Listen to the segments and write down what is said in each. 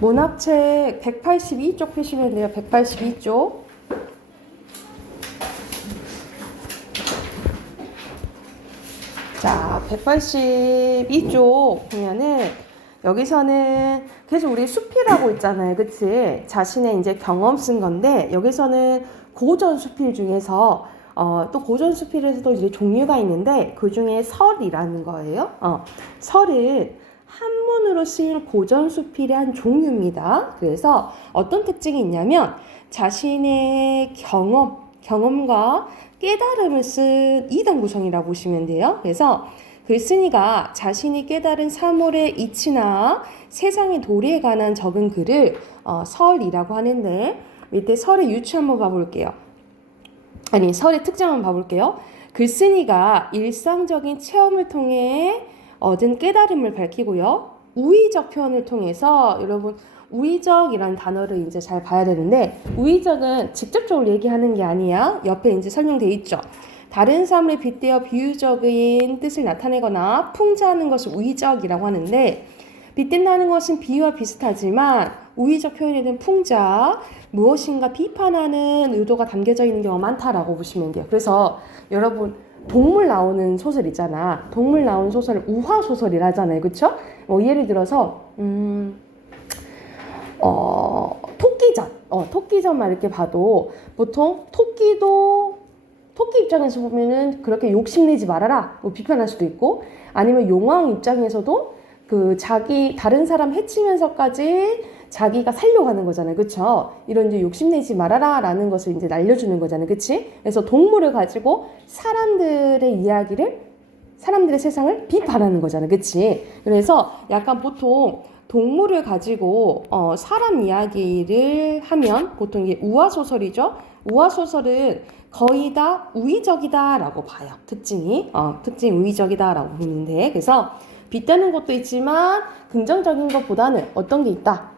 문학책 182쪽 펴시면 돼요. 182쪽. 자, 182쪽 보면은 여기서는 계속 우리 수필하고 있잖아요. 그치? 자신의 이제 경험 쓴 건데 여기서는 고전 수필 중에서 또 고전 수필에서도 이제 종류가 있는데 그 중에 설이라는 거예요. 설은 한문으로 쓰인 고전 수필의 한 종류입니다. 그래서 어떤 특징이 있냐면 자신의 경험과 깨달음을 쓴 이단 구성이라고 보시면 돼요. 그래서 글쓴이가 자신이 깨달은 사물의 이치나 세상의 도리에 관한 적은 글을 설이라고 하는데 밑에 설의 유추 한번 봐볼게요. 아니 설의 특징 한번 봐볼게요. 글쓴이가 일상적인 체험을 통해 얻은 깨달음을 밝히고요. 우의적 표현을 통해서 여러분 우의적이라는 단어를 이제 잘 봐야 되는데 우의적은 직접적으로 얘기하는 게 아니야. 옆에 이제 설명되어 있죠. 다른 사물에 빗대어 비유적인 뜻을 나타내거나 풍자하는 것을 우의적이라고 하는데 빗댄다는 것은 비유와 비슷하지만 우의적 표현에 대한 풍자, 무엇인가 비판하는 의도가 담겨져 있는 경우가 많다라고 보시면 돼요. 그래서 여러분 동물 나오는 소설 있잖아. 동물 나오는 소설을 우화소설이라 하잖아요. 그쵸? 예를 들어서 토끼전만 이렇게 봐도 보통 토끼 입장에서 보면은 그렇게 욕심내지 말아라 비판할 수도 있고 아니면 용왕 입장에서도 다른 사람 해치면서까지 자기가 살려고 하는 거잖아요. 그쵸? 이런 이제 욕심내지 말아라 라는 것을 이제 날려주는 거잖아요. 그치? 그래서 동물을 가지고 사람들의 세상을 비판하는 거잖아요. 그치? 그래서 약간 보통 동물을 가지고 사람 이야기를 하면 보통 이게 우화소설이죠. 우화소설은 거의 다 우의적이다라고 봐요. 특징이 우의적이다라고 보는데 그래서 빗대는 것도 있지만 긍정적인 것보다는 어떤 게 있다?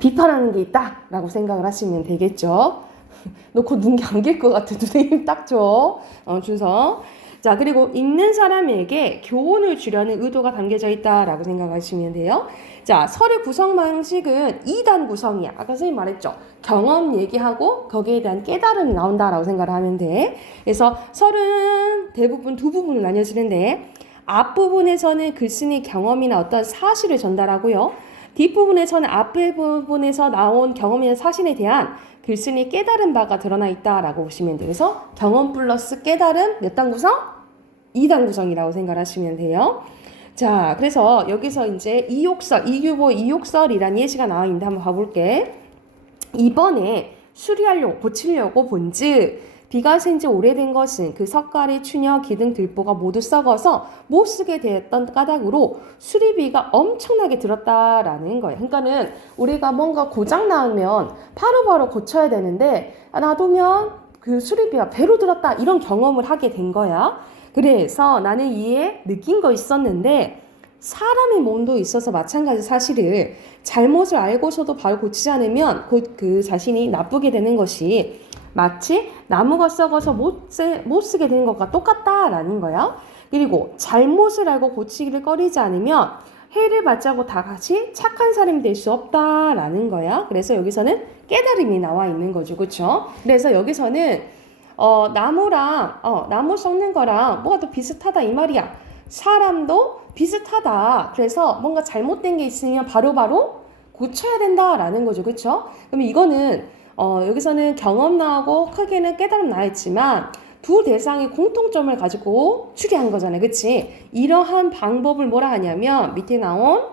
비판하는 게 있다라고 생각을 하시면 되겠죠. 너 곧 눈 감길 것 같아. 눈에 힘 딱 줘. 준서. 자, 그리고 읽는 사람에게 교훈을 주려는 의도가 담겨져 있다라고 생각하시면 돼요. 자, 설의 구성 방식은 2단 구성이야. 아까 선생님 말했죠. 경험 얘기하고 거기에 대한 깨달음이 나온다라고 생각을 하면 돼. 그래서 설은 대부분 두 부분으로 나뉘어지는데 앞부분에서는 글쓴이 경험이나 어떤 사실을 전달하고요. 뒷부분에서는 앞부분에서 나온 경험이나 사실에 대한 글쓴이 깨달은 바가 드러나 있다라고 보시면 돼요. 그래서 경험 플러스 깨달음 몇 단 구성? 2단 구성이라고 생각하시면 돼요. 자, 그래서 여기서 이제 이규보 이욕설이라는 예시가 나와 있는데 한번 봐볼게. 이번에 고치려고 본즉 비가 샌 지 오래된 것은 그 석가리, 추녀, 기등, 들보가 모두 썩어서 못 쓰게 되었던 까닭으로 수리비가 엄청나게 들었다라는 거예요. 그러니까는 우리가 뭔가 고장 나면 바로바로 고쳐야 되는데 놔두면 그 수리비가 배로 들었다 이런 경험을 하게 된 거야. 그래서 나는 이에 느낀 거 있었는데 사람의 몸도 있어서 마찬가지 사실을 잘못을 알고서도 바로 고치지 않으면 곧 그 자신이 나쁘게 되는 것이 마치 나무가 썩어서 못 쓰게 되는 것과 똑같다라는 거야. 그리고 잘못을 알고 고치기를 꺼리지 않으면 해를 받지 않고 다 같이 착한 사람이 될 수 없다라는 거야. 그래서 여기서는 깨달음이 나와 있는 거죠. 그렇죠? 그래서 여기서는 나무 썩는 거랑 뭐가 더 비슷하다 이 말이야. 사람도 비슷하다. 그래서 뭔가 잘못된 게 있으면 바로바로 고쳐야 된다라는 거죠. 그렇죠? 그러면 이거는 여기서는 경험 나오고 크게는 깨달음 나왔지만 두 대상의 공통점을 가지고 추리한 거잖아요. 그치? 이러한 방법을 뭐라 하냐면 밑에 나온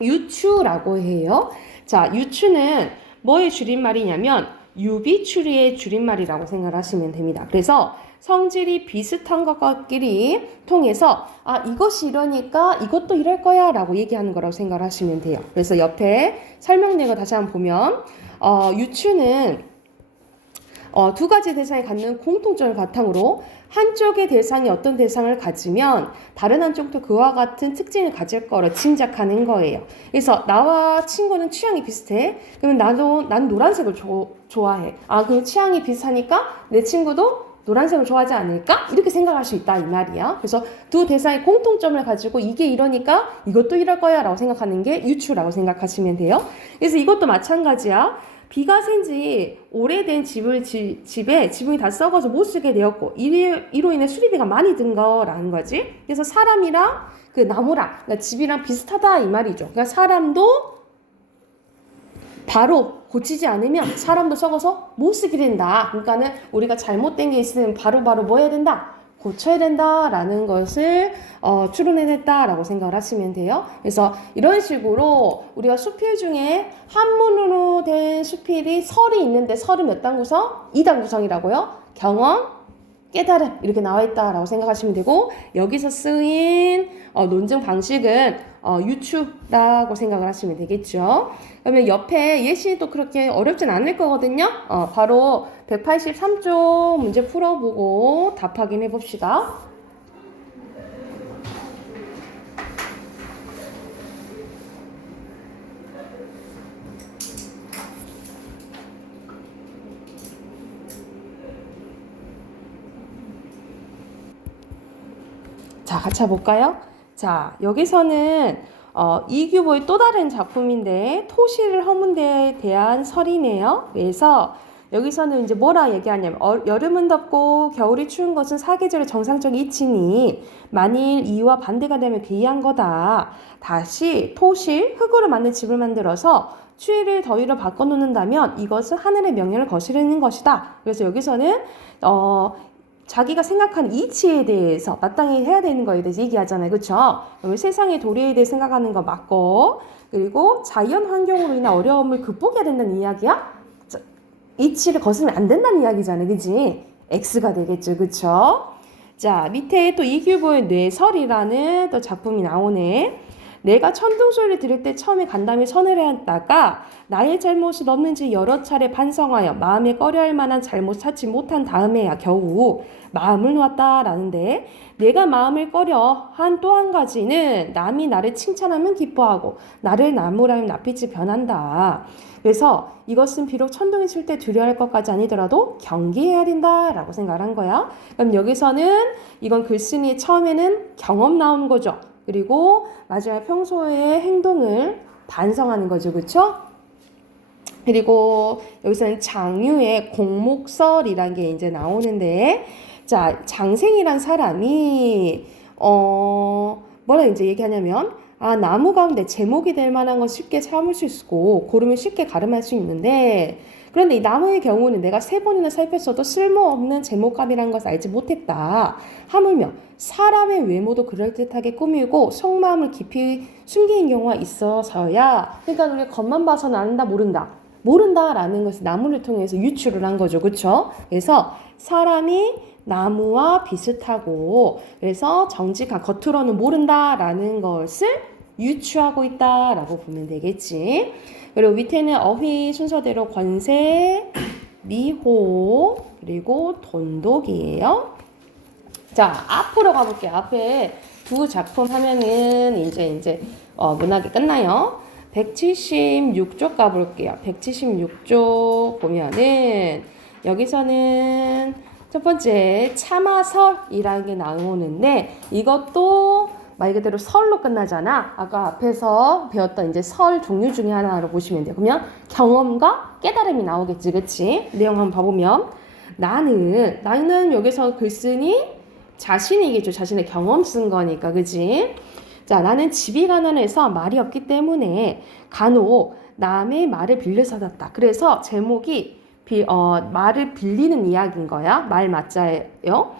유추라고 해요. 자, 유추는 뭐의 줄임말이냐면 유비추리의 줄임말이라고 생각하시면 됩니다. 그래서 성질이 비슷한 것끼리 통해서 이것이 이러니까 이것도 이럴 거야 라고 얘기하는 거라고 생각하시면 돼요. 그래서 옆에 설명된 거 다시 한번 보면 유추는 두 가지 대상이 갖는 공통점을 바탕으로 한쪽의 대상이 어떤 대상을 가지면 다른 한쪽도 그와 같은 특징을 가질 거로 짐작하는 거예요. 그래서 나와 친구는 취향이 비슷해. 그러면 난 노란색을 좋아해. 그럼 취향이 비슷하니까 내 친구도 노란색을 좋아하지 않을까? 이렇게 생각할 수 있다 이 말이야. 그래서 두 대상의 공통점을 가지고 이게 이러니까 이것도 이럴 거야 라고 생각하는 게 유추라고 생각하시면 돼요. 그래서 이것도 마찬가지야. 비가 샌 지 오래된 집에 지붕이 다 썩어서 못 쓰게 되었고 이로 인해 수리비가 많이 든 거라는 거지. 그래서 사람이랑 그 나무랑 그러니까 집이랑 비슷하다 이 말이죠. 그러니까 사람도 바로 고치지 않으면 사람도 썩어서 못 쓰게 된다. 그러니까는 우리가 잘못된 게 있으면 바로바로 뭐 해야 된다? 고쳐야 된다라는 것을 추론해냈다라고 생각을 하시면 돼요. 그래서 이런 식으로 우리가 수필 중에 한문으로 된 수필이 설이 있는데 설은 몇 단 구성? 2단 구성이라고요. 경험, 깨달음 이렇게 나와 있다라고 생각하시면 되고 여기서 쓰인 논증 방식은 유추라고 생각을 하시면 되겠죠. 그러면 옆에 예시는 또 그렇게 어렵진 않을 거거든요. 바로 183쪽 문제 풀어보고 답 확인해 봅시다. 자, 같이 해볼까요? 자, 여기서는 이규보의 또 다른 작품인데 토시를 허문 데에 대한 설이네요. 그래서 여기서는 이제 뭐라 얘기하냐면 여름은 덥고 겨울이 추운 것은 사계절의 정상적 이치니 만일 이와 반대가 되면 괴이한 거다. 다시 토실, 흙으로 만든 집을 만들어서 추위를 더위로 바꿔놓는다면 이것은 하늘의 명령을 거스르는 것이다. 그래서 여기서는 자기가 생각하는 이치에 대해서 마땅히 해야 되는 거에 대해서 얘기하잖아요. 그렇죠? 세상의 도리에 대해 생각하는 거 맞고 그리고 자연 환경으로 인한 어려움을 극복해야 된다는 이야기야. 이치를 거스르면 안 된다는 이야기잖아요. 그지? X가 되겠죠. 그렇죠? 자, 밑에 또 이규보의 뇌설이라는 또 작품이 나오네. 내가 천둥 소리를 들을 때 처음에 간담이 선을 했다가 나의 잘못이 없는지 여러 차례 반성하여 마음에 꺼려할 만한 잘못 찾지 못한 다음에야 겨우 마음을 놓았다라는데 내가 마음을 꺼려 한 또 한 가지는 남이 나를 칭찬하면 기뻐하고 나를 나무라면 낯빛이 변한다. 그래서 이것은 비록 천둥이 칠 때 두려워할 것까지 아니더라도 경계해야 된다라고 생각을 한 거야. 그럼 여기서는 이건 글쓴이의 처음에는 경험 나오는 거죠. 그리고 마지막에 평소의 행동을 반성하는 거죠. 그렇죠? 그리고 여기서는 장유의 공목설이라는 게 이제 나오는데 자, 장생이란 사람이 뭐라 이제 얘기하냐면 나무 가운데 제목이 될 만한 건 쉽게 참을 수 있고 고르면 쉽게 가름할 수 있는데 그런데 이 나무의 경우는 내가 3번이나 살폈어도 쓸모없는 제목감이라는 것을 알지 못했다. 하물며 사람의 외모도 그럴듯하게 꾸미고 속마음을 깊이 숨기는 경우가 있어서야 그러니까 우리가 겉만 봐서는 안다 모른다라는 것을 나무를 통해서 유추를 한 거죠. 그렇죠? 그래서 사람이 나무와 비슷하고 그래서 정직한 겉으로는 모른다라는 것을 유추하고 있다라고 보면 되겠지. 그리고 밑에는 어휘 순서대로 권세, 미호, 그리고 돈독이에요. 자, 앞으로 가볼게요. 앞에 두 작품 하면은 이제 문학이 끝나요. 176쪽 가볼게요. 176쪽 보면은 여기서는 첫 번째 참아설이라는 게 나오는데 이것도 말 그대로 설로 끝나잖아. 아까 앞에서 배웠던 이제 설 종류 중에 하나로 보시면 돼요. 그러면 경험과 깨달음이 나오겠지, 그치? 내용 한번 봐보면 나는 여기서 글쓴이 자신이겠죠. 자신의 경험 쓴 거니까, 그치? 자, 나는 집이 가난해서 말이 없기 때문에 간혹 남의 말을 빌려 살았다. 그래서 제목이 말을 빌리는 이야기인 거야. 말 맞자예요.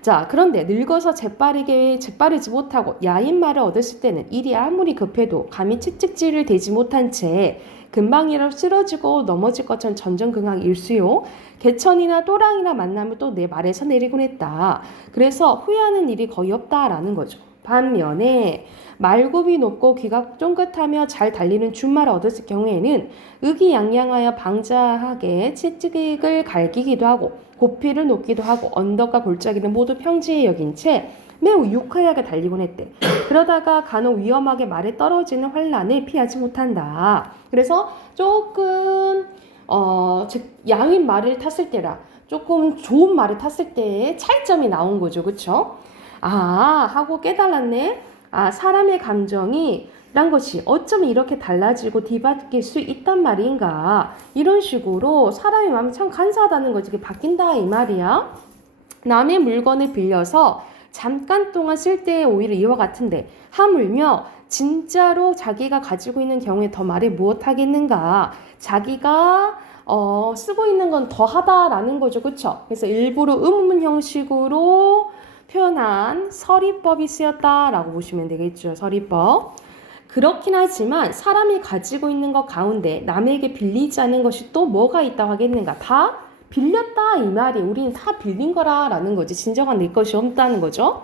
자, 그런데 늙어서 재빠르지 못하고 야인 말을 얻었을 때는 일이 아무리 급해도 감히 채찍질을 대지 못한 채 금방이라도 쓰러지고 넘어질 것처럼 전전긍긍 일수요. 개천이나 또랑이나 만나면 또 내 말에서 내리곤 했다. 그래서 후회하는 일이 거의 없다라는 거죠. 반면에 말굽이 높고 귀가 쫑긋하며 잘 달리는 준말을 얻었을 경우에는 의기양양하여 방자하게 채찍을 갈기기도 하고 고피를 놓기도 하고 언덕과 골짜기는 모두 평지에 여긴 채 매우 유쾌하게 달리곤 했대. 그러다가 간혹 위험하게 말에 떨어지는 환란을 피하지 못한다. 그래서 조금 양인 말을 탔을 때라 조금 좋은 말을 탔을 때 차이점이 나온 거죠. 그쵸? 아, 하고 깨달았네. 아, 사람의 감정이 란 것이 어쩌면 이렇게 달라지고 뒤바뀔 수 있단 말인가. 이런 식으로 사람의 마음이 참 간사하다는 거지. 이게 바뀐다 이 말이야. 남의 물건을 빌려서 잠깐 동안 쓸 때의 오히려 이와 같은데 하물며 진짜로 자기가 가지고 있는 경우에 더 말을 무엇하겠는가. 자기가 쓰고 있는 건 더하다라는 거죠. 그쵸? 그래서 일부러 의문 형식으로 표현한 서리법이 쓰였다라고 보시면 되겠죠. 서리법. 그렇긴 하지만 사람이 가지고 있는 것 가운데 남에게 빌리지 않은 것이 또 뭐가 있다고 하겠는가. 다 빌렸다 이 말이. 우리는 다 빌린 거라라는 거지. 진정한 내 것이 없다는 거죠.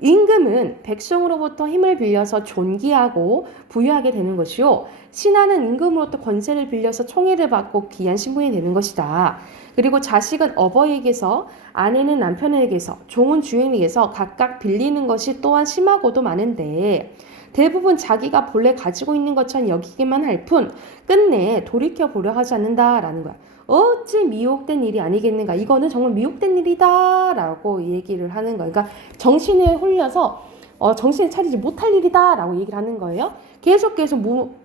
임금은 백성으로부터 힘을 빌려서 존귀하고 부유하게 되는 것이요. 신하는 임금으로부터 권세를 빌려서 총애를 받고 귀한 신분이 되는 것이다. 그리고 자식은 어버이에게서, 아내는 남편에게서, 종은 주인에게서 각각 빌리는 것이 또한 심하고도 많은데 대부분 자기가 본래 가지고 있는 것처럼 여기기만 할 뿐 끝내 돌이켜보려 하지 않는다라는 거야. 어찌 미혹된 일이 아니겠는가. 이거는 정말 미혹된 일이다 라고 얘기를 하는 거예요. 그러니까 정신에 홀려서 정신을 차리지 못할 일이다 라고 얘기를 하는 거예요. 계속해서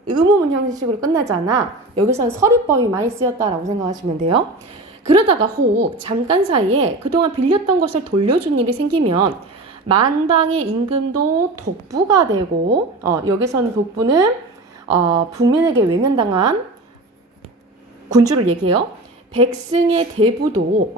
의문문 형식으로 끝나잖아. 여기서는 서류법이 많이 쓰였다라고 생각하시면 돼요. 그러다가 혹 잠깐 사이에 그동안 빌렸던 것을 돌려준 일이 생기면 만방의 임금도 독부가 되고 여기서는 독부는 북민에게 외면당한 군주를 얘기해요. 백성의 대부도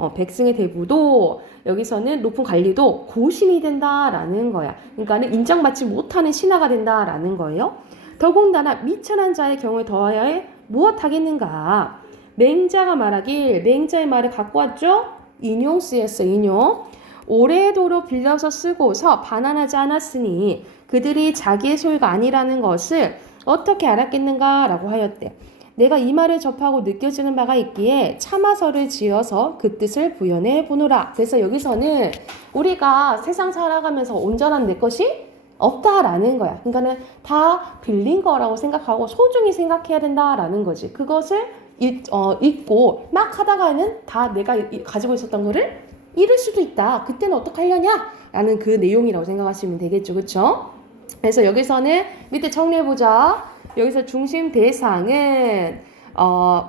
여기서는 높은 관리도 고신이 된다라는 거야. 그러니까는 인정받지 못하는 신하가 된다라는 거예요. 더군다나 미천한 자의 경우에 더하여 무엇하겠는가. 맹자가 말하길, 맹자의 말을 갖고 왔죠. 인용 쓰였어. 인용. 오래도록 빌려서 쓰고서 반환하지 않았으니 그들이 자기의 소유가 아니라는 것을 어떻게 알았겠는가 라고 하였대. 내가 이 말을 접하고 느껴지는 바가 있기에 참아서를 지어서 그 뜻을 부연해 보노라. 그래서 여기서는 우리가 세상 살아가면서 온전한 내 것이 없다라는 거야. 그러니까는 다 빌린 거라고 생각하고 소중히 생각해야 된다라는 거지. 그것을 잊고 막 하다가는 다 내가 가지고 있었던 거를 잃을 수도 있다. 그때는 어떡하려냐? 라는 그 내용이라고 생각하시면 되겠죠. 그쵸? 그래서 여기서는 밑에 정리해보자. 여기서 중심 대상은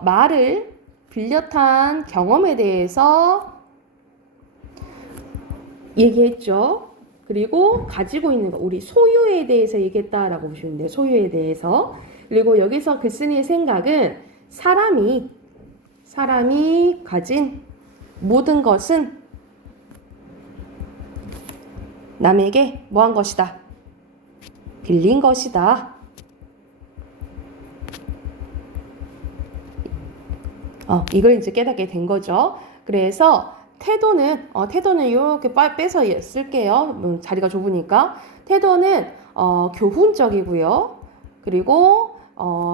말을 빌렸한 경험에 대해서 얘기했죠. 그리고 가지고 있는 거, 우리 소유에 대해서 얘기했다라고 보시면 돼요. 소유에 대해서. 그리고 여기서 글쓴이의 생각은 사람이 가진 모든 것은 남에게 뭐한 것이다? 빌린 것이다. 이걸 이제 깨닫게 된 거죠. 그래서 태도는 이렇게 빼서 쓸게요. 자리가 좁으니까. 태도는 교훈적이고요. 그리고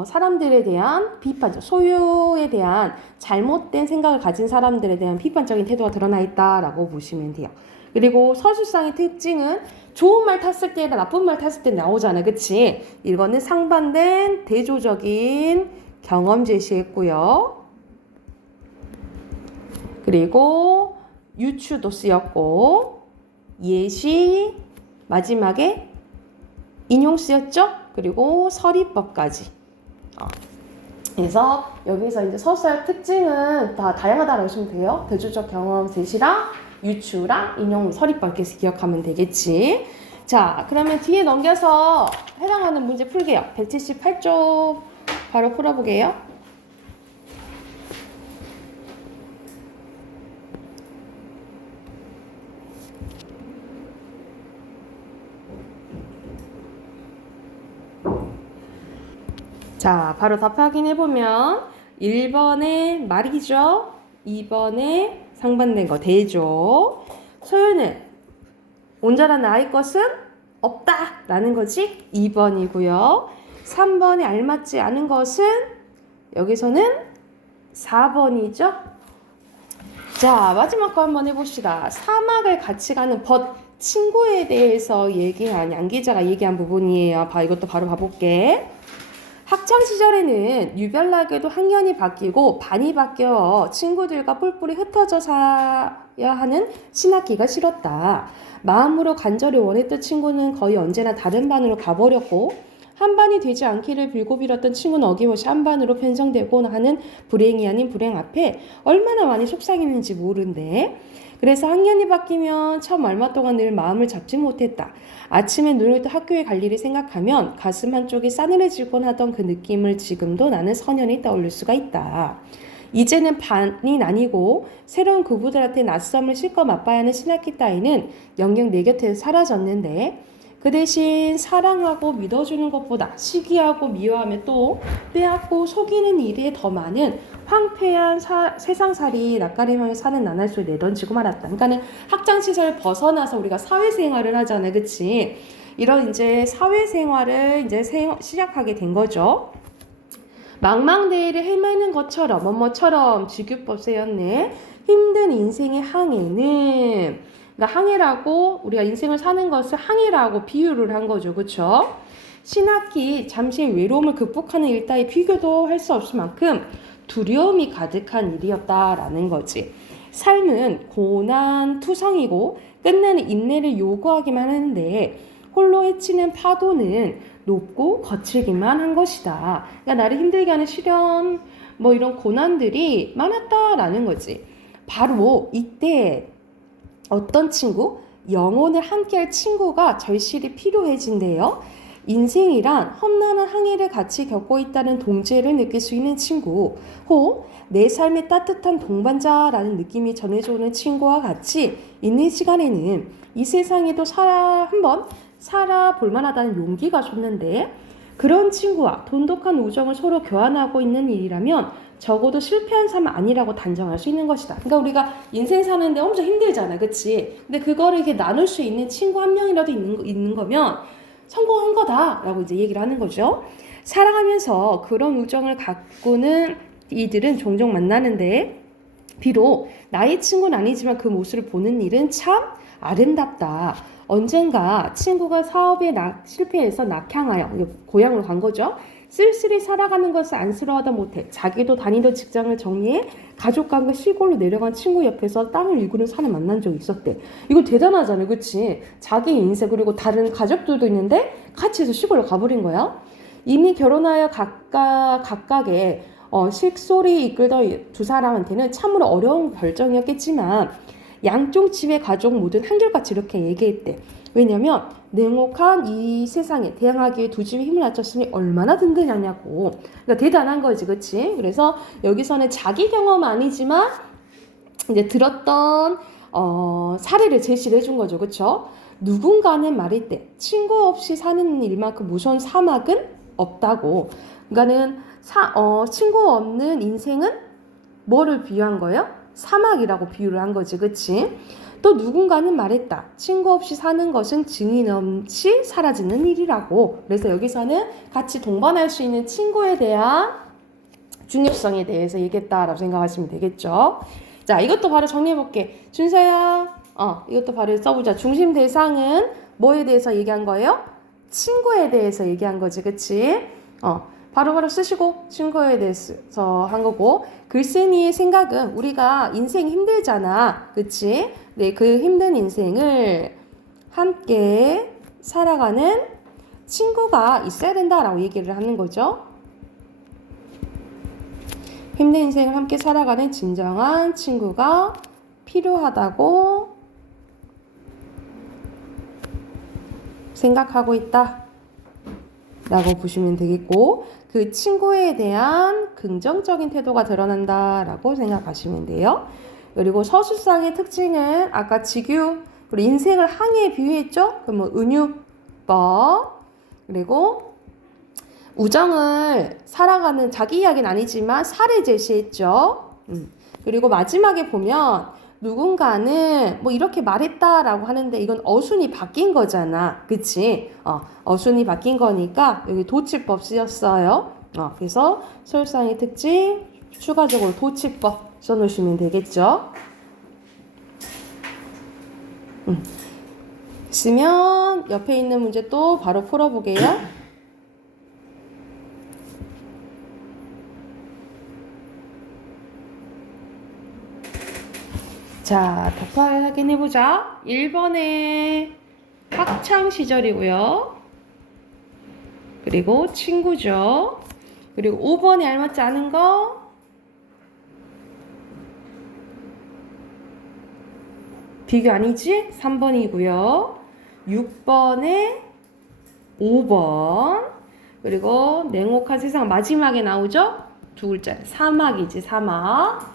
사람들에 대한 비판적, 소유에 대한 잘못된 생각을 가진 사람들에 대한 비판적인 태도가 드러나 있다라고 보시면 돼요. 그리고 서술상의 특징은 좋은 말 탔을 때랑 나쁜 말 탔을 때 나오잖아. 그치? 이거는 상반된 대조적인 경험 제시했고요. 그리고 유추도 쓰였고 예시 마지막에 인용 쓰였죠? 그리고 서리법까지. 그래서 여기서 이제 서술 특징은 다 다양하다고 보시면 돼요. 대조적 경험 제시랑 유추랑 인용 서리법 이렇게 기억하면 되겠지. 자, 그러면 뒤에 넘겨서 해당하는 문제 풀게요. 178쪽 바로 풀어보게요. 자, 바로 답 확인해보면 1번에 말이죠. 2번에 상반된 거 대조. 소유는 온전한 나의 것은 없다 라는 거지. 2번이고요. 3번에 알맞지 않은 것은 여기서는 4번이죠. 자, 마지막 거 한번 해봅시다. 사막을 같이 가는 벗 친구에 대해서 얘기한 양 기자가 얘기한 부분이에요. 이것도 바로 봐볼게. 학창 시절에는 유별나게도 학년이 바뀌고 반이 바뀌어 친구들과 뿔뿔이 흩어져 사야 하는 신학기가 싫었다. 마음으로 간절히 원했던 친구는 거의 언제나 다른 반으로 가버렸고 한 반이 되지 않기를 빌고 빌었던 친구는 어김없이 한 반으로 편성되고 하는 불행이 아닌 불행 앞에 얼마나 많이 속상했는지 모른대. 그래서 학년이 바뀌면 처음 얼마 동안 늘 마음을 잡지 못했다. 아침에 눈을 떠 학교에 갈 일을 생각하면 가슴 한쪽이 싸늘해지곤 하던 그 느낌을 지금도 나는 선연히 떠올릴 수가 있다. 이제는 반이 나뉘고 새로운 그부들한테 낯섦을 실컷 맛봐야 하는 신학기 따위는 영영 내 곁에서 사라졌는데 그 대신 사랑하고 믿어주는 것보다 시기하고 미워하며 또 빼앗고 속이는 일에 더 많은 황폐한 세상살이 낯가리며 사는 나날소리 내던지고 말았다. 그러니까는 학창시절 벗어나서 우리가 사회생활을 하잖아요. 그치? 이런 이제 사회생활을 이제 시작하게 된 거죠. 망망대해를 헤매는 것처럼 뭐뭐처럼 지규법 세였네. 힘든 인생의 항해는 그러니까 항해라고 우리가 인생을 사는 것을 항해라고 비유를 한 거죠. 그렇죠? 신학기 잠시의 외로움을 극복하는 일 따위 비교도 할 수 없을 만큼 두려움이 가득한 일이었다라는 거지. 삶은 고난투성이고 끝내는 인내를 요구하기만 하는데 홀로 헤치는 파도는 높고 거칠기만 한 것이다. 그러니까 나를 힘들게 하는 시련, 뭐 이런 고난들이 많았다라는 거지. 바로 이때 어떤 친구? 영혼을 함께할 친구가 절실히 필요해진대요. 인생이란 험난한 항해를 같이 겪고 있다는 동지를 느낄 수 있는 친구, 혹 내 삶의 따뜻한 동반자라는 느낌이 전해져 오는 친구와 같이 있는 시간에는 이 세상에도 한번 살아볼 만하다는 용기가 솟는데 그런 친구와 돈독한 우정을 서로 교환하고 있는 일이라면 적어도 실패한 삶은 아니라고 단정할 수 있는 것이다. 그러니까 우리가 인생 사는데 엄청 힘들잖아. 그치? 근데 그거를 이렇게 나눌 수 있는 친구 한 명이라도 있는 거면 성공한 거다라고 이제 얘기를 하는 거죠. 살아가면서 그런 우정을 가꾸는 이들은 종종 만나는데 비록 나의 친구는 아니지만 그 모습을 보는 일은 참 아름답다. 언젠가 친구가 사업에 실패해서 낙향하여 고향으로 간 거죠. 쓸쓸히 살아가는 것을 안쓰러워하다 못해 자기도 다니던 직장을 정리해 가족과 시골로 내려간 친구 옆에서 땅을 일구는 산을 만난 적이 있었대. 이거 대단하잖아요. 그치? 자기 인생 그리고 다른 가족들도 있는데 같이 해서 시골로 가버린 거야. 이미 결혼하여 각각의 식솔이 이끌던 두 사람한테는 참으로 어려운 결정이었겠지만 양쪽 집의 가족 모두는 한결같이 이렇게 얘기했대. 왜냐면 냉혹한 이 세상에 대항하기 위해 두 집이 힘을 합쳤으니 얼마나 든든하냐고. 그러니까 대단한 거지, 그치? 그래서 여기서는 자기 경험 아니지만 이제 들었던 사례를 제시를 해준 거죠, 그쵸? 누군가는 말일 때 친구 없이 사는 일만큼 무서운 사막은 없다고. 그러니까는 친구 없는 인생은 뭐를 비유한 거예요? 사막이라고 비유를 한 거지, 그치? 또 누군가는 말했다. 친구 없이 사는 것은 증인 없이 사라지는 일이라고. 그래서 여기서는 같이 동반할 수 있는 친구에 대한 중요성에 대해서 얘기했다라고 생각하시면 되겠죠. 자, 이것도 바로 정리해볼게. 준서야, 이것도 바로 써보자. 중심 대상은 뭐에 대해서 얘기한 거예요? 친구에 대해서 얘기한 거지, 그치? 바로바로 쓰시고 친구에 대해서 한 거고, 글쓴이의 생각은 우리가 인생 힘들잖아, 그치? 네, 그 힘든 인생을 함께 살아가는 친구가 있어야 된다라고 얘기를 하는 거죠. 힘든 인생을 함께 살아가는 진정한 친구가 필요하다고 생각하고 있다 라고 보시면 되겠고, 그 친구에 대한 긍정적인 태도가 드러난다라고 생각하시면 돼요. 그리고 서술상의 특징은 아까 직유, 그리고 인생을 항해에 비유했죠? 그럼 뭐 은유법, 그리고 우정을 살아가는 자기 이야기는 아니지만 사례 제시했죠. 그리고 마지막에 보면 누군가는 뭐 이렇게 말했다라고 하는데 이건 어순이 바뀐 거잖아. 그치? 어순이 바뀐 거니까 여기 도치법 쓰였어요. 그래서 서술상의 특징 추가적으로 도치법 써놓으시면 되겠죠. 있으면 옆에 있는 문제 또 바로 풀어보게요. 자, 답을 확인해보자. 1번에 학창 시절이고요. 그리고 친구죠. 그리고 5번에 알맞지 않은 거 비교 아니지? 3번이고요. 6번에 5번. 그리고 냉혹한 세상 마지막에 나오죠? 두 글자 사막이지, 사막.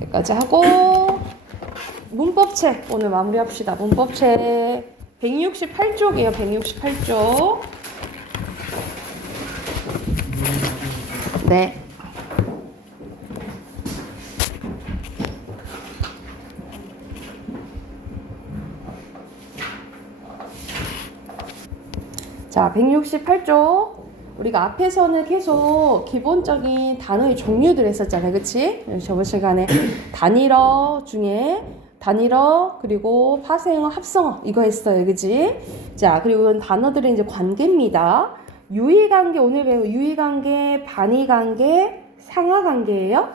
여기까지 하고 문법책 오늘 마무리합시다. 문법책 168쪽이에요. 168쪽. 네. 자, 168쪽. 우리가 앞에서는 계속 기본적인 단어의 종류들 했었잖아요. 그치? 저번 시간에 단일어 중에 단일어, 그리고 파생어, 합성어 이거 했어요. 그치? 자, 그리고 이건 단어들은 이제 관계입니다. 유의관계, 오늘 배운 유의관계, 반의관계, 상하관계예요.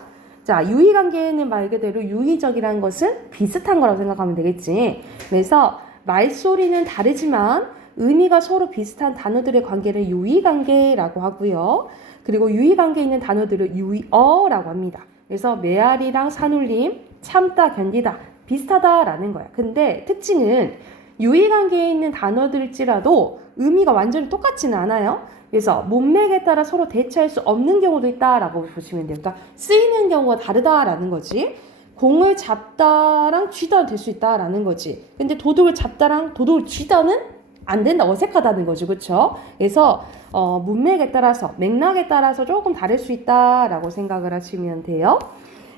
자, 유의관계는 말 그대로 유의적이라는 것은 비슷한 거라고 생각하면 되겠지. 그래서 말소리는 다르지만 의미가 서로 비슷한 단어들의 관계를 유의관계라고 하고요. 그리고 유의관계에 있는 단어들을 유의어라고 합니다. 그래서 메아리랑 산울림, 참다, 견디다 비슷하다라는 거야. 근데 특징은 유의관계에 있는 단어들일지라도 의미가 완전히 똑같지는 않아요. 그래서 문맥에 따라 서로 대체할 수 없는 경우도 있다라고 보시면 돼요. 그러니까 쓰이는 경우가 다르다라는 거지. 공을 잡다랑 쥐다 될 수 있다라는 거지. 근데 도둑을 잡다랑 도둑을 쥐다는 안 된다, 어색하다는 거죠. 그렇죠? 그래서 문맥에 따라서, 맥락에 따라서 조금 다를 수 있다라고 생각을 하시면 돼요.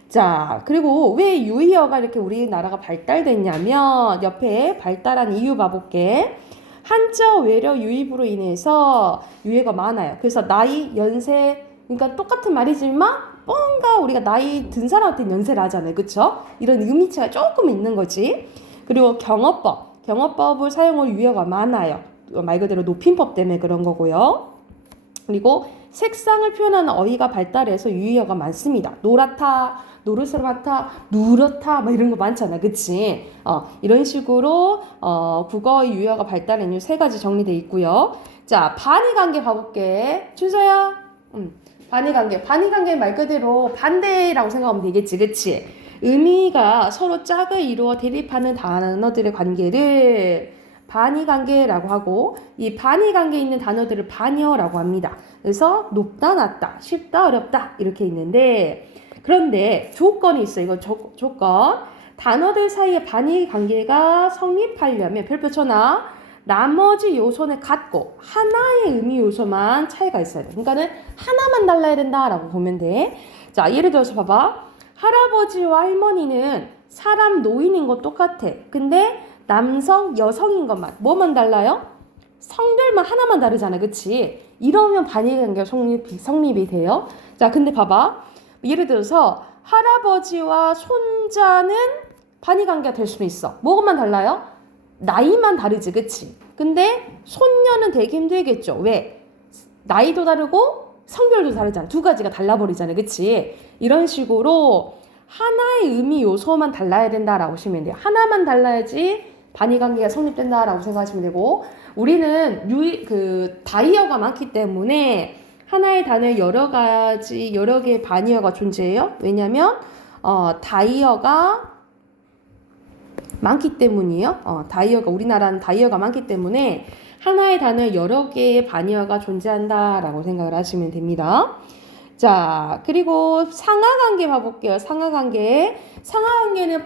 자, 그리고 왜 유의어가 이렇게 우리나라가 발달됐냐면 옆에 발달한 이유 봐볼게. 한자 외려 유입으로 인해서 유해가 많아요. 그래서 나이, 연세, 그러니까 똑같은 말이지만 뭔가 우리가 나이 든 사람한테 연세를 하잖아요. 그렇죠? 이런 의미차가 조금 있는 거지. 그리고 경어법을 사용할 유형가 많아요. 말 그대로 높임법 때문에 그런 거고요. 그리고 색상을 표현하는 어휘가 발달해서 유형가 많습니다. 노랗다, 노르스름하다, 누렇다 막 이런 거 많잖아. 그치? 이런 식으로 국어의 유형가 발달한 이유 세 가지 정리되어 있고요. 자, 반의관계 봐볼게. 준서야. 반의관계 말 그대로 반대라고 생각하면 되겠지. 그치? 의미가 서로 짝을 이루어 대립하는 단어들의 관계를 반의관계라고 하고, 이 반의관계에 있는 단어들을 반여라고 합니다. 그래서 높다, 낮다, 쉽다, 어렵다 이렇게 있는데, 그런데 조건이 있어요. 이건 조건. 단어들 사이의 반의관계가 성립하려면 별표 쳐놔. 나머지 요소는 같고 하나의 의미 요소만 차이가 있어야 돼. 그러니까는 하나만 달라야 된다라고 보면 돼. 자, 예를 들어서 봐봐. 할아버지와 할머니는 사람, 노인인 것 똑같아. 근데 남성, 여성인 것만. 뭐만 달라요? 성별만 하나만 다르잖아. 그치? 이러면 반의관계가 성립이 돼요. 자, 근데 봐봐. 예를 들어서 할아버지와 손자는 반의관계가 될 수도 있어. 뭐만 달라요? 나이만 다르지. 그치? 근데 손녀는 되게 힘들겠죠. 왜? 나이도 다르고 성별도 다르잖아. 두 가지가 달라버리잖아. 그치? 이런 식으로 하나의 의미 요소만 달라야 된다라고 보시면 돼요. 하나만 달라야지 반의관계가 성립된다라고 생각하시면 되고, 우리는 다이어가 많기 때문에 하나의 단어에 여러 개의 반의어가 존재해요. 왜냐면 다이어가 많기 때문이에요. 우리나라는 다이어가 많기 때문에 하나의 단어에 여러 개의 반의어가 존재한다라고 생각을 하시면 됩니다. 자, 그리고 상하관계 봐볼게요. 상하관계는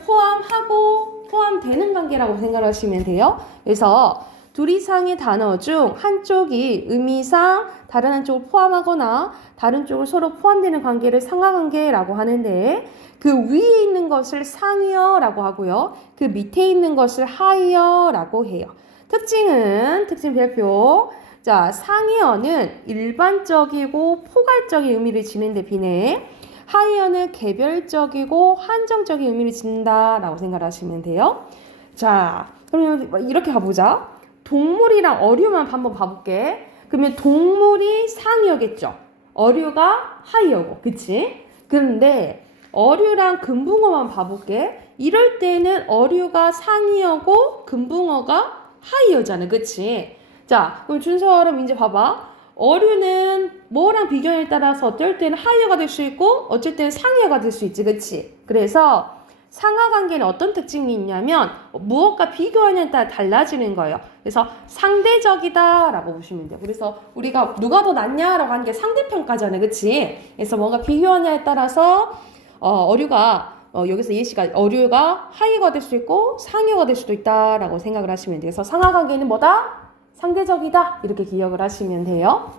포함하고 포함되는 관계라고 생각하시면 돼요. 그래서 둘 이상의 단어 중 한쪽이 의미상 다른 한쪽을 포함하거나 다른 쪽을 서로 포함되는 관계를 상하관계라고 하는데, 그 위에 있는 것을 상이어라고 하고요. 그 밑에 있는 것을 하이어라고 해요. 특징 별표. 자, 상이어는 일반적이고 포괄적인 의미를 지는데 비례해 하이어는 개별적이고 한정적인 의미를 짓는다라고 생각하시면 돼요. 자, 그러면 이렇게 가보자. 동물이랑 어류만 한번 봐볼게. 그러면 동물이 상이어겠죠. 어류가 하이어고, 그치? 그런데 어류랑 금붕어만 봐볼게. 이럴 때는 어류가 상이어고 금붕어가 하이어잖아. 그치? 자, 그럼 준서랑 이제 봐봐. 어류는 뭐랑 비교에 따라서 어떨 때는 하이어가 될 수 있고 어쩔 때는 상이어가 될 수 있지. 그치? 그래서 상하관계는 어떤 특징이 있냐면 무엇과 비교하냐에 따라 달라지는 거예요. 그래서 상대적이다 라고 보시면 돼요. 그래서 우리가 누가 더 낫냐라고 하는 게 상대평가잖아요. 그치? 그래서 뭔가 비교하냐에 따라서 어류가 여기서 예시가 어류가 하이어가 될 수 있고 상이어가 될 수도 있다라고 생각을 하시면 돼요. 그래서 상하관계는 뭐다? 상대적이다. 이렇게 기억을 하시면 돼요.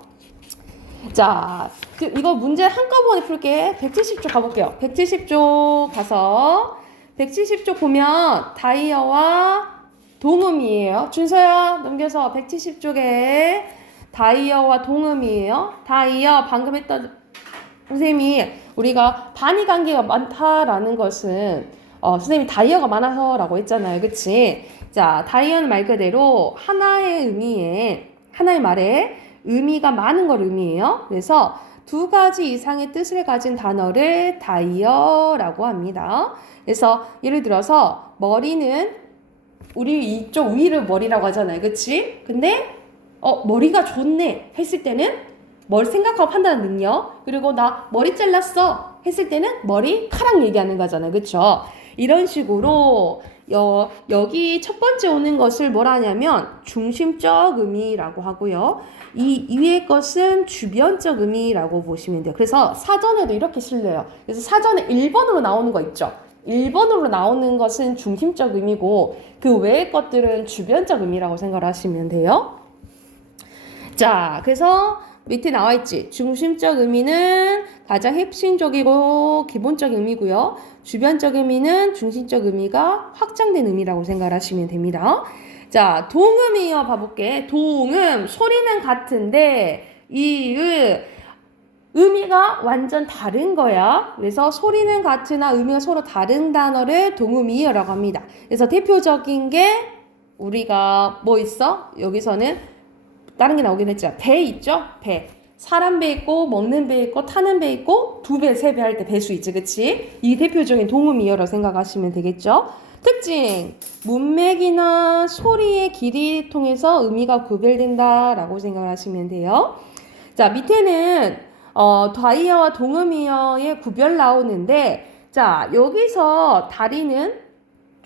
자, 이거 문제 한꺼번에 풀게. 170쪽 가볼게요. 170쪽 가서 170쪽 보면 다이어와 동음이에요. 준서야 넘겨서 170쪽에 다이어와 동음이에요. 다이어 방금 했던 선생님이 우리가 단위 관계가 많다라는 것은 선생님이 다이어가 많아서라고 했잖아요. 그치? 자, 다이어는 말 그대로 하나의 말에 의미가 많은 걸 의미해요. 그래서 두 가지 이상의 뜻을 가진 단어를 다이어라고 합니다. 그래서 예를 들어서 머리는 우리 이쪽 위를 머리라고 하잖아요. 그치? 근데 머리가 좋네 했을 때는 뭘 생각하고 판단하는 능력, 그리고 나 머리 잘랐어 했을 때는 머리카락 얘기하는 거잖아요. 그쵸? 이런 식으로 여기 첫 번째 오는 것을 뭐라 하냐면 중심적 의미라고 하고요. 이 위의 것은 주변적 의미라고 보시면 돼요. 그래서 사전에도 이렇게 실려요. 그래서 사전에 1번으로 나오는 거 있죠. 1번으로 나오는 것은 중심적 의미고 그 외의 것들은 주변적 의미라고 생각을 하시면 돼요. 자, 그래서 밑에 나와 있지. 중심적 의미는 가장 핵심적이고 기본적인 의미고요. 주변적 의미는 중심적 의미가 확장된 의미라고 생각을 하시면 됩니다. 자, 동음이요. 봐볼게. 동음, 소리는 같은데 이 의미가 완전 다른 거야. 그래서 소리는 같으나 의미가 서로 다른 단어를 동음이어라고 합니다. 그래서 대표적인 게 우리가 뭐 있어? 여기서는 다른 게 나오긴 했죠. 배 있죠? 배. 사람 배 있고 먹는 배 있고 타는 배 있고 2배, 3배 할 때 배수 있지. 그치? 이 대표적인 동음이어라고 생각하시면 되겠죠? 특징. 문맥이나 소리의 길이 통해서 의미가 구별된다라고 생각을 하시면 돼요. 자, 밑에는 다이어와 동음이어의 구별 나오는데 자, 여기서 다리는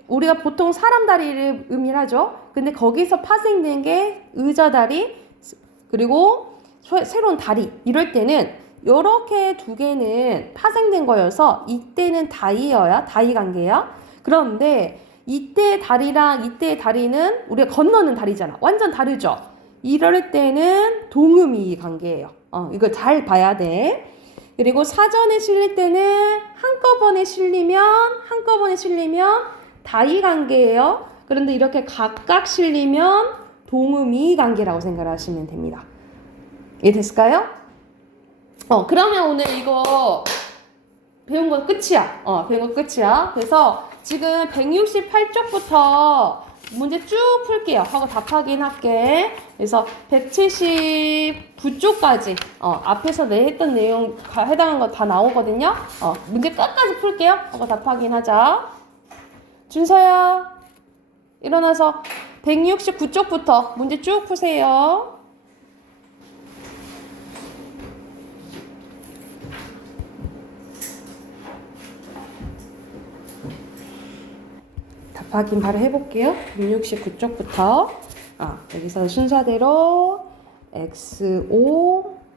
우리가 보통 사람 다리를 의미하죠. 근데 거기서 파생된 게 의자 다리 그리고 새로운 다리 이럴 때는 이렇게 두 개는 파생된 거여서 이때는 다이어야. 다이 관계야. 그런데 이때 다리랑 이때의 다리는 우리가 건너는 다리잖아. 완전 다르죠. 이럴 때는 동음이 관계예요. 이거 잘 봐야 돼. 그리고 사전에 실릴 때는 한꺼번에 실리면 다이 관계예요. 그런데 이렇게 각각 실리면 동음이 관계라고 생각하시면 됩니다. 이해됐을까요? 그러면 오늘 이거 배운 거 끝이야. 배운 거 끝이야. 그래서 지금 168쪽부터 문제 쭉 풀게요. 하고 답 확인할게. 그래서 179쪽까지 앞에서 내 했던 내용 해당한 거 다 나오거든요. 문제 끝까지 풀게요. 하고 답 확인하자. 준서야 일어나서 169쪽부터 문제 쭉 푸세요. 답 확인 바로 해볼게요. 169쪽부터 여기서 순서대로 X5,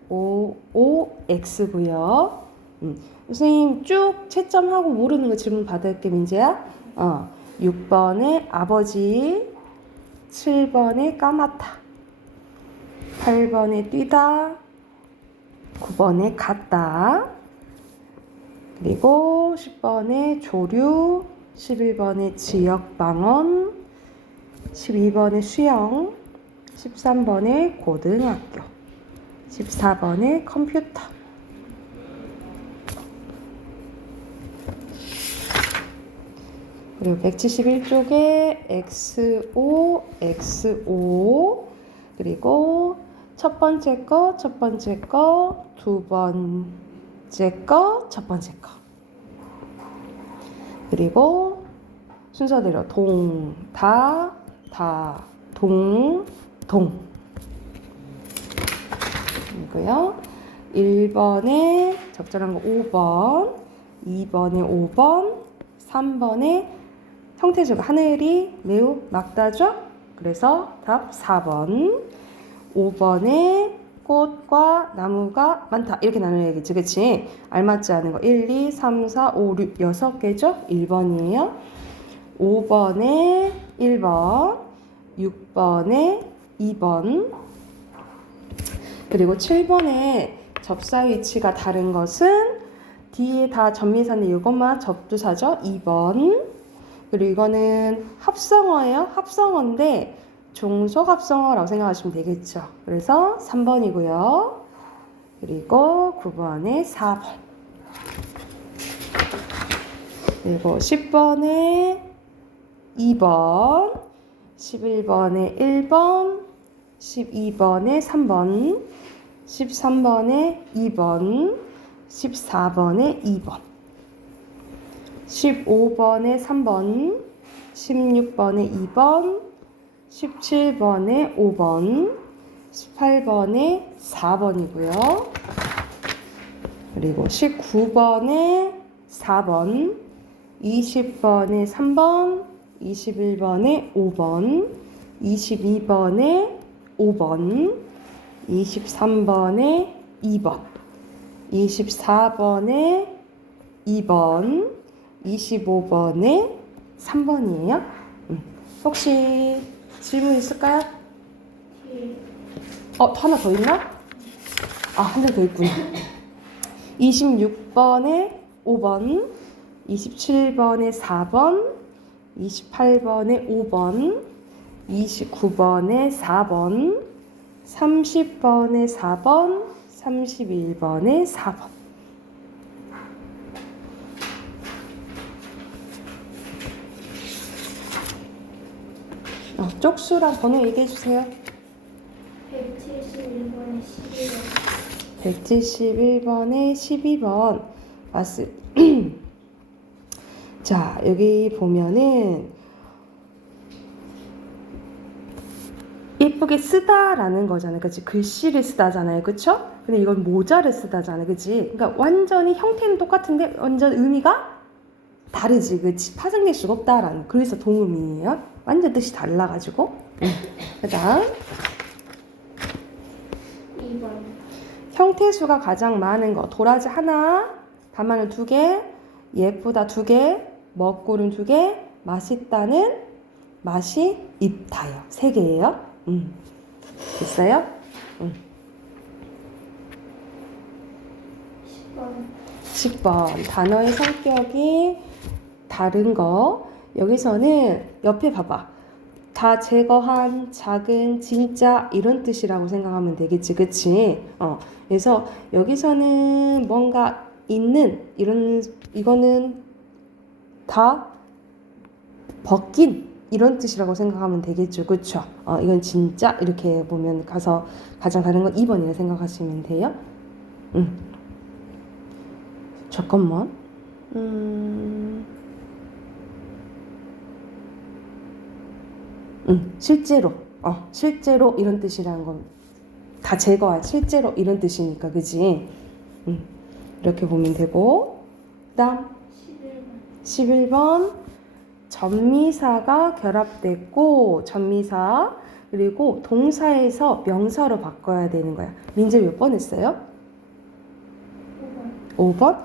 5, 5, X고요. 선생님 쭉 채점하고 모르는 거 질문 받을게 민재야. 6번에 아버지, 7번에 까맣다, 8번에 뛰다, 9번에 갔다, 그리고 10번에 조류, 11번에 지역방언, 12번에 수영, 13번에 고등학교, 14번에 컴퓨터. 그리고 171쪽에 X5, X5, 그리고 첫 번째 거, 두 번째 거, 첫 번째 거. 그리고 순서대로 동, 다, 동, 이고요. 1번에 적절한 거 5번, 2번에 5번, 3번에 형태수가 하늘이 매우 막다죠? 그래서 답 4번. 5번에 꽃과 나무가 많다. 이렇게 나눠야겠지. 그치? 알맞지 않은 거 1, 2, 3, 4, 5, 6, 6개죠? 1번이에요. 5번에 1번, 6번에 2번, 그리고 7번에 접사 위치가 다른 것은 뒤에 다 전미사인데 이것만 접두사죠. 2번. 그리고 이거는 합성어예요. 합성어인데 종속합성어라고 생각하시면 되겠죠. 그래서 3번이고요. 그리고 9번에 4번. 그리고 10번에 2번, 11번에 1번, 12번에 3번, 13번에 2번, 14번에 2번, 15번에 3번, 16번에 2번, 17번에 5번, 18번에 4번이고요. 그리고 19번에 4번, 20번에 3번, 21번에 5번, 22번에 5번, 23번에 2번, 24번에 2번, 25번에 3번이에요. 혹시 질문 있을까요? 하나 더 있나? 한 장 더 있구나. 26번에 5번, 27번에 4번, 28번에 5번, 29번에 4번, 30번에 4번, 31번에 4번. 쪽수랑 번호 얘기해 주세요. 171번에 12번. 171번에 12번. 맞습니다. 자, 여기 보면은 예쁘게 쓰다라는 거잖아요. 그치? 글씨를 쓰다잖아요. 그쵸? 근데 이건 모자를 쓰다잖아요. 그치? 그러니까 완전히 형태는 똑같은데 완전 의미가 다르지. 그치? 파생될 수가 없다라는. 그래서 동음이에요. 완전 뜻이 달라가지고. 그 다음 2번. 형태수가 가장 많은 거. 도라지 하나, 밤하늘 2개, 예쁘다 2개, 먹구름 2개, 맛있다는 맛이 있다요. 3개예요. 됐어요? 10번. 단어의 성격이 다른 거. 여기서는 옆에 봐봐. 다 제거한, 작은, 진짜 이런 뜻이라고 생각하면 되겠지. 그치? 그래서 여기서는 뭔가 있는 이거는 다 벗긴 이런 뜻이라고 생각하면 되겠죠. 그쵸? 이건 진짜 이렇게 보면 가서 가장 다른 건 2번이라 생각하시면 돼요. 잠깐만. 실제로 이런 뜻이라는 건 다 제거한 실제로 이런 뜻이니까, 그지? 이렇게 보면 되고, 그다음 11번 전미사가 결합됐고, 전미사 그리고 동사에서 명사로 바꿔야 되는 거야. 민재 몇 번 했어요? 5번.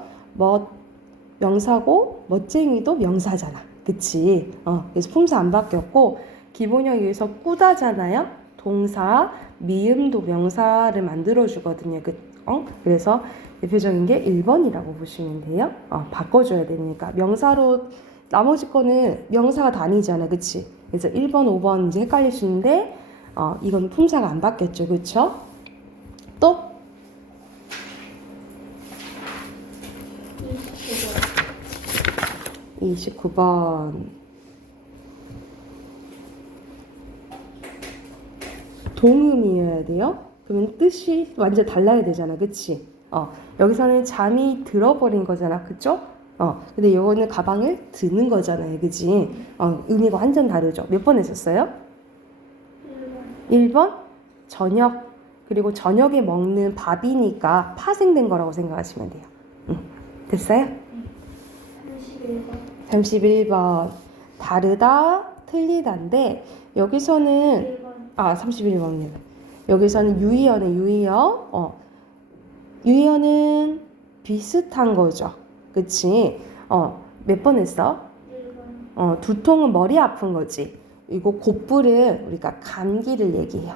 명사고 멋쟁이도 명사잖아. 그치? 그래서 품사 안 바뀌었고, 기본형에 의해서 꾸다잖아요. 동사, 미음도 명사를 만들어주거든요. 그래서 대표적인 게 1번이라고 보시면 돼요. 바꿔줘야 되니까. 명사로, 나머지 거는 명사가 다 아니잖아. 그치? 그래서 1번, 5번 이제 헷갈릴 수 있는데, 이건 품사가 안 바뀌었죠. 그쵸? 또? 29번. 동음이어야 돼요. 그러면 뜻이 완전 달라야 되잖아. 그치? 여기서는 잠이 들어버린 거잖아. 그쵸? 근데 요거는 가방을 드는 거잖아요. 그지? 의미가 완전 다르죠. 몇 번 했었어요? 1번. 1번 저녁. 그리고 저녁에 먹는 밥이니까 파생된 거라고 생각하시면 돼요. 됐어요? 31번. 31번. 다르다, 틀리다인데 여기서는 1번. 31번입니다. 여기서는 유의어네, 유의어. 유의어는 비슷한 거죠. 그치? 몇 번 했어? 1번. 두통은 머리 아픈 거지. 이거 곧불은 우리가 감기를 얘기해요.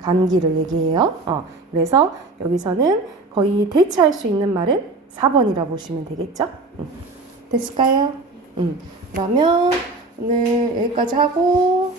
감기를 얘기해요. 그래서 여기서는 거의 대체할 수 있는 말은 4번이라 보시면 되겠죠? 됐을까요? 그러면 오늘 여기까지 하고